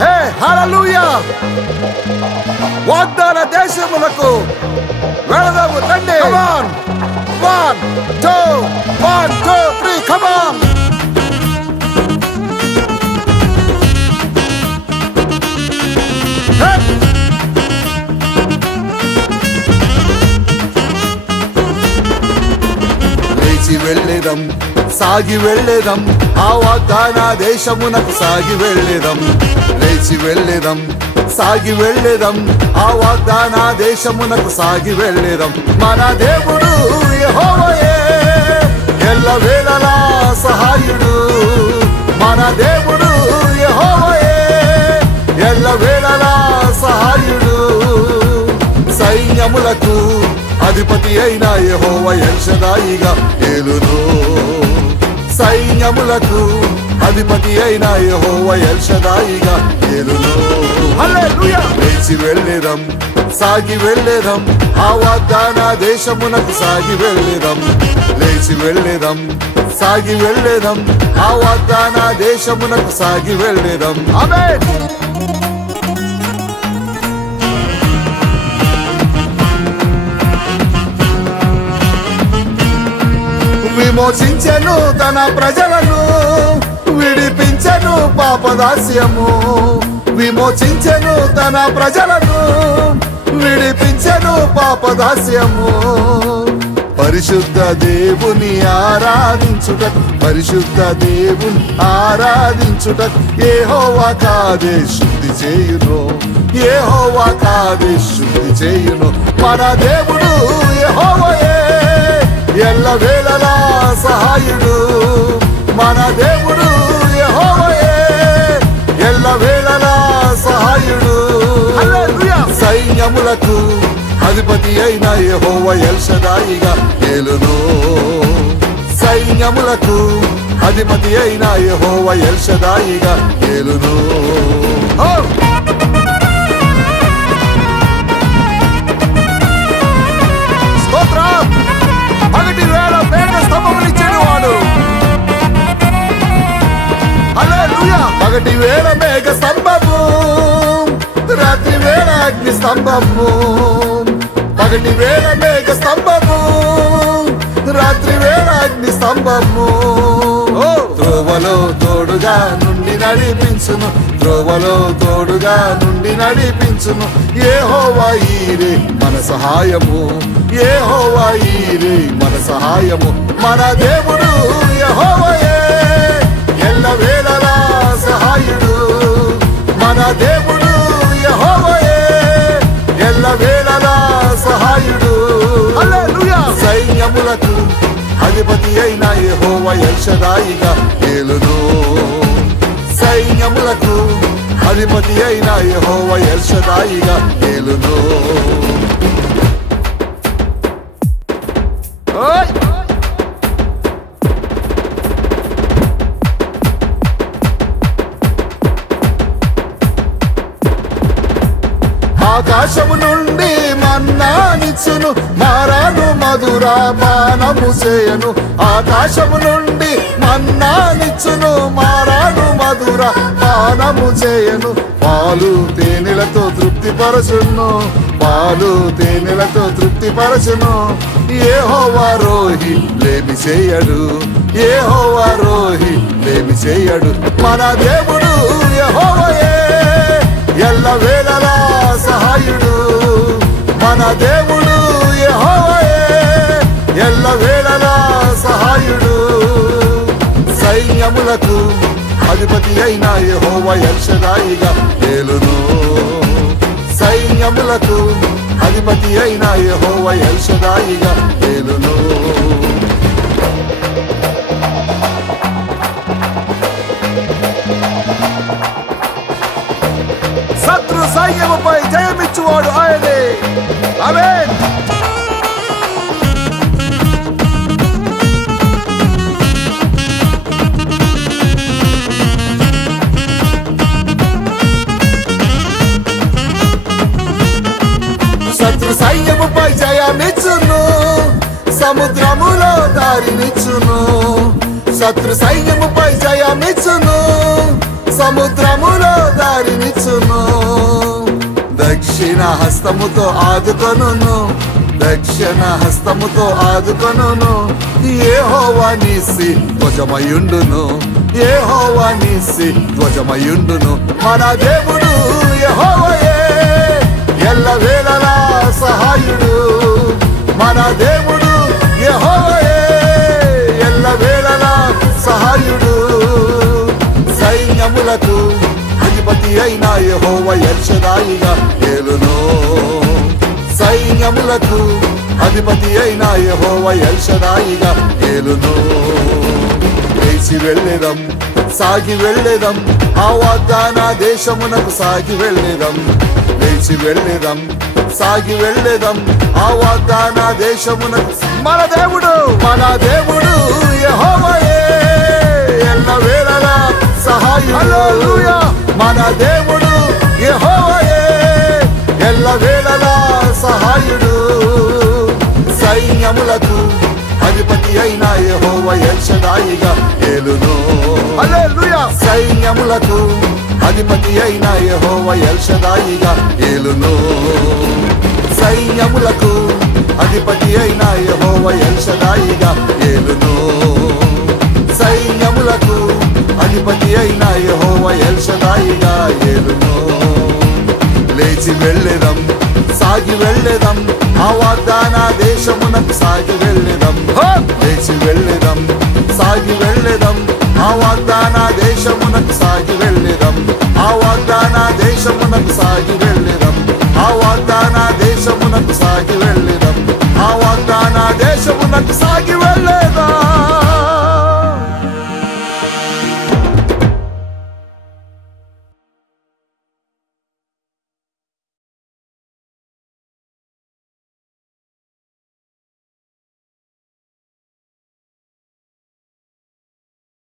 హే హల్లెలూయా! వాగ్దాన దేశములకు వెళదాము రండి. Come on! 1 2 1 2 3 come on! లేచి వెళ్ళేదం, సాగి వెళ్ళేదం, ఆ వాగ్దాన దేశమునకు సాగి వెళ్ళేదం. లేచి వెళ్ళేదం, సాగి వెళ్ళేదం, ఆ వాగ్దాన దేశమునకు సాగి వెళ్ళేదం. మన దేవుడు యెహోవాయే ఎల్లవేళలా సహాయుడు. మన దేవుడు యెహోవాయే ఎల్లవేళలా సహాయుడు. సైన్యములకు అధిపతి అయిన యెహోవా ఎల్ షదాయిగా ఏలును. సైన్యములకు అధిపతి అయిన యెహోవా ఎల్ షదాయిగా ఏలును. హల్లెలూయా! లేచి వెళ్ళేదం, సాగి వెళ్ళేదం, ఆ వాగ్దాన దేశమునకు సాగి వెళ్ళేదం. లేచి వెళ్ళేదం, సాగి వెళ్ళేదం, ఆ వాగ్దాన దేశమునకు సాగి వెళ్ళేదం. ఆమేన్. విమోచించెను తన ప్రజలను, విడిపించెను పాపదాస్యము. విమోచించెను తన ప్రజలను, విడిపించెను పాపదాస్యము. పరిశుద్ధ దేవుని ఆరాధించుట, పరిశుద్ధ దేవుని ఆరాధించుట యెహోవా కాదే శుద్ధి చేయును. యెహోవా కాదే శుద్ధి చేయును. మన దేవుడు యెహోవాయే ఎల్లవేళలా సహాయుడు. మన దేవుడు యెహోవాయే ఎల్లవేళలా సహాయుడు. హల్లెలూయా! సైన్యములకు అధిపతి అయిన యెహోవా ఎల్ షదాయిగా ఏలును. సైన్యములకు అధిపతి అయిన యెహోవా ఎల్ షదాయిగా ఏలును. స్తోత్రం! పగటి వేళ మేఘ స్తంభమునిచ్చిన వాడు. హల్లెలూయా! పగటి వేళ మేఘ స్తంభము, రాత్రి వేళ అగ్ని స్తంభము. పగటి వేళ మేఘ స్తంభము, రాత్రి వేళ అగ్ని స్తంభము. త్రోవలో తోడుగా నుండి నడిపించును, త్రోవలో తోడుగా నుండి నడిపించును. యెహోవా ఈరే మన సహాయము, యెహోవా ఈరే మన సహాయము. మన దేవుడు యెహోవాయే ఎల్లవేళలా సహాయుడు. మన దేవుడు యెహోవాయే ఎల్లవేళలా సహాయుడు. హల్లెలూయా! సైన్యములకు అధిపతి అయిన యెహోవా ఎల్ షదాయిగా ఏలును. సైన్యములకు అధిపతి అయిన యెహోవా ఎల్ షదాయిగా ఏలును. ఆకాశము నుండి మన్నానిచ్చును, మారాను మధుర పానము చేయను. ఆకాశము నుండి మన్నానిచ్చును, మారాను మధుర పానము చేయను. పాలు తేనెలతో తృప్తిపరచును, పాలు తేనెలతో తృప్తిపరచును. యెహోవా రోహి లేమి చేయడు, యెహోవా రోహి లేమి చేయడు. మన దేవుడు యెహోవాయే ఎల్లవేళలా సహాయుడు. మన దేవుడు యెహోవాయే ఎల్లవేళలా సహాయుడు. సైన్యములకు అధిపతి అయిన యెహోవా ఎల్ షదాయిగా ఏలును. సైన్యములకు అధిపతి అయిన యెహోవా ఎల్ షదాయిగా ఏలును. శత్రు సైన్యముపై జయమిచ్చువాడు ఆయనే. ఆమేన్. శత్రు సైన్యముపై జయమిచ్చును, సముద్రములో దారినిచ్చును. శత్రు సైన్యముపై జయమిచ్చును, సముద్రములో దారినిచ్చును, దక్షిణ హస్తముతో ఆదుకొనును, దక్షిణ హస్తముతో ఆదుకొనును. యెహోవా నీసి ధ్వజమయుండును, యెహోవా నీసి ధ్వజమయుండును. మన దేవుడు యెహోవాయే ఎల్లవేళలా సహాయుడు, మన దేవుడు యెహోవాయే ఎల్లవేళలా సహాయుడు. సైన్యములకు అధిపతి అయిన యెహోవా ఎల్షదాయిగా ఏలును, సైన్యములకు అధిపతి అయిన యెహోవా ఎల్షదాయిగా ఏలును. లేచి వెళ్ళెదం, సాగి వెళ్ళెదం, ఆ వాగ్దాన దేశమునకు సాగి వెళ్ళెదం. లేచి వెళ్ళెదం, సాగి వెళ్ళెదం, ఆ వాగ్దాన దేశమునకు. మన దేవుడు యెహోవాయే ఎల్లవేళలా సహాయుడు, మన దేవుడు యెహోవాయే ఎల్లవేళలా సహాయుడు. సైన్యములకు అధిపతి అయిన యెహోవా ఎల్షదాయిగా ఏలును, హల్లెలూయా. సైన్యములకు అధిపతి అయిన యెహోవా ఎల్షదాయిగా ఏలును, సైన్యములకు అధిపతి అయిన యెహోవా ఎల్షదాయిగా ఏలును, సైన్యములకు అధిపతి అయిన యెహోవా ఎల్షదాయిగా ఏలును. లేచి వెళ్ళెదం, సాగి వెళ్ళెదం, ఆ వాగ్దాన దేశమునకు సాగి వెళ్ళెదం. లేచి వెళ్ళెదం, సాగి వెళ్ళెదం, ఆ వాగ్దాన దేశమునకు సాగి వెళ్ళెదం, ఆ వాగ్దాన